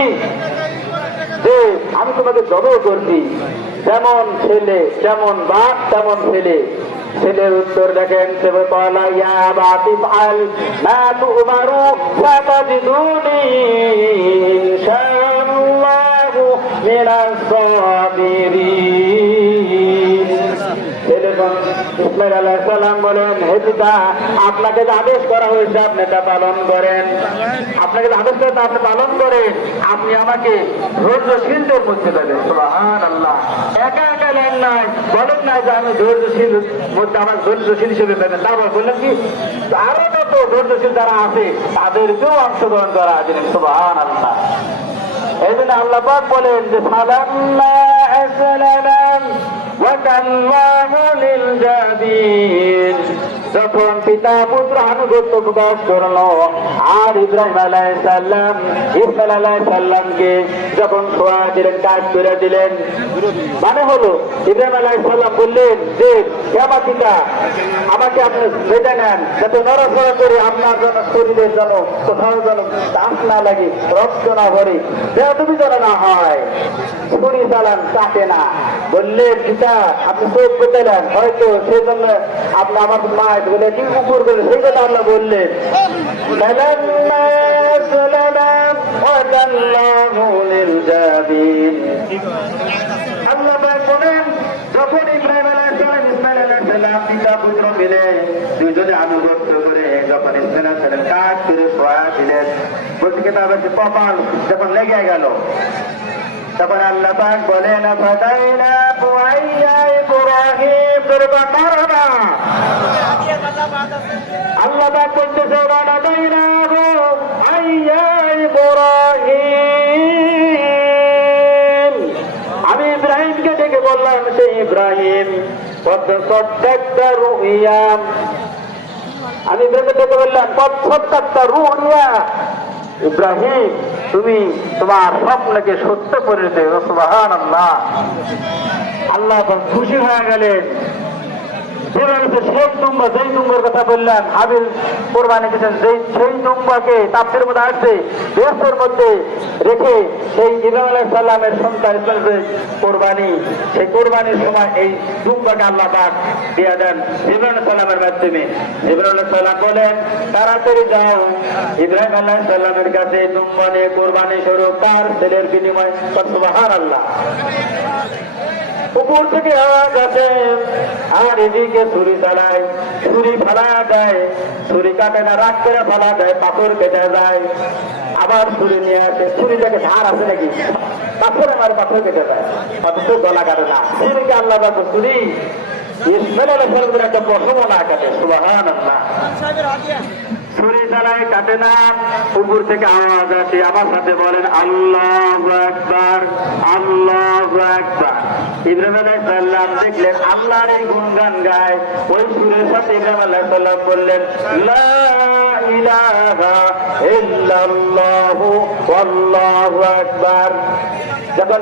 যে আমি তোমাকে জড়ো করছি, যেমন ছেলে যেমন বাপ তেমন ছেলে। ছেলের উত্তর দেখেন, সে বলা ইয়া বাতি ফাল মা তুমারু ফাতাজিদুনি ইনশাআল্লাহু মিনাস সাবিরিন। ইসমাঈল আলাইহিস সালাম বলেন, হে পিতা, আপনাকে যে আদেশ করা হয়েছে আপনি তা পালন করেন, আপনাকে যে আদেশ করা আপনি পালন করেন, আপনি আমাকে ধৈর্যশীলদের মধ্যে দেবেন। সুবহানাল্লাহ। একা একা নেন নাই, বলেন না যে আমি ধৈর্যশীল মধ্যে আমার ধৈর্যশীল হিসেবে দেবেন, তারপর বললেন কি আরো যত ধৈর্যশীল যারা আছে তাদেরকেও অংশগ্রহণ করা দিলেন। সুবহানাল্লাহ। এই জন্য আল্লাহ পাক বলেন যে ফালাম্মা আসলামা ওয়া তাল্লাহু লিল জাবিন, যখন পিতা পুত্র আনুগত্য প্রকাশ করলো আর ইব্রাহিম আলাইহিস সালাম ইসমাঈল আলাইহিস সালামকে যখন ছোঁয়া দিলেন, কাজ করে দিলেন, মানে হলো ইব্রাহিম আলাইহিস সালাম বললেন যে আমার পিতা, আমাকে আপনি বেঁধে নেন যাতে নড়াচড়া করে আপনার জন্য শরীরের জন্য কোথাও যেন চাষ না লাগে, রক্ত না ভরে, তুমি যেন না হয়, ছুরি চালান কাটে না। বললেন পিতা আপনি চোখ পেতেলেন হয়তো সেই জন্য আপনি আমার মায়ের বলে কি উপর করে সেই কথা আল্লাহ বললেন। আল্লাহ বলেন যখন ইব্রাহিম আলাইহিস সালাম ইসমাঈল আলাইহিস সালাম পিতা পুত্র মিলে দুইজনে আনুগত্য করে যখন ইসমাঈল আলাইহিস সালাম কাজ করে ছোঁয়া দিলেন, বলতে কিতাবের যে কপাল যখন লেগে গেল, তখন আল্লাহ পাক বলেন ফাদাইনাহু ইয়া ইব্রাহিম, মারহাবা। আল্লাহ পাক বলতেছে ফাদাইনাহু ইয়া ইব্রাহিম, আমি ইব্রাহিমকে ডেকে বললাম সে ইব্রাহিম সাদ্দাকতা রুইয়া, আমি ইব্রাহিমকে ডেকে বললাম সাদ্দাকতা রুইয়া, ইব্রাহিম তুমি তোমার স্বপ্নকে সত্য করে দেবে। সুবহানাল্লাহ। আল্লাহ খুশি হয়ে গেলেন। সেই দুম্বা, যেই দুম্বার কথা বললেন হাবিল কোরবানি দিয়েছেন, সেই দুম্বাকে তাফসীরের মধ্যে আসছে বেহেশতের মধ্যে রেখে সেই ইব্রাহিম আলাইহিস সালামের সন্তান ইসমাঈলের কোরবানি, সেই কোরবানির সময় এই দুম্বাকে আল্লাহ পাক দিয়ে দেন ইব্রাহিম আলাইহিস সালামের মাধ্যমে। ইব্রাহিম আলাইহিস সালাম বলেন তাড়াতাড়ি যাও ইব্রাহিম আলাইহিস সালামের কাছে দুম্বা নিয়ে কোরবানি স্বরূপ তার ছেলের বিনিময়। সুবহানাল্লাহ। উপর থেকে আওয়াজ আসে আর এদিকে ছুরি চালায়, ছুরি ফালা দেয়, ছুরি কাটে না, রাগ করে ফালা দেয়, পাথর কেটে যায়, আবার ছুরি নিয়ে আসে, ছুরিটাকে ধার আছে নাকি পাথর আমার পাথর কেটে যায়, অথচ গলা কাটে না। ছুরিকে আল্লাহ বাবা ছুরি ইসমাঈল আলাইহিস সালামের একটা পশমও না কাটে। সুবহানাল্লাহ। ছুরি চালায় কাটে না, উপর থেকে আওয়াজ আসে, আমার সাথে বলেন আল্লাহু আকবার, আল্লাহু আকবার। ইব্রাহিম আলাইহিস সালাম দেখলেন আল্লাহর এই গুণগান গায়, ওই সুরের সাথে ইব্রাহিম আলাইহিস সালাম বললেন লা ইলাহা ইল্লাল্লাহু ওয়াল্লাহু আকবার। যখন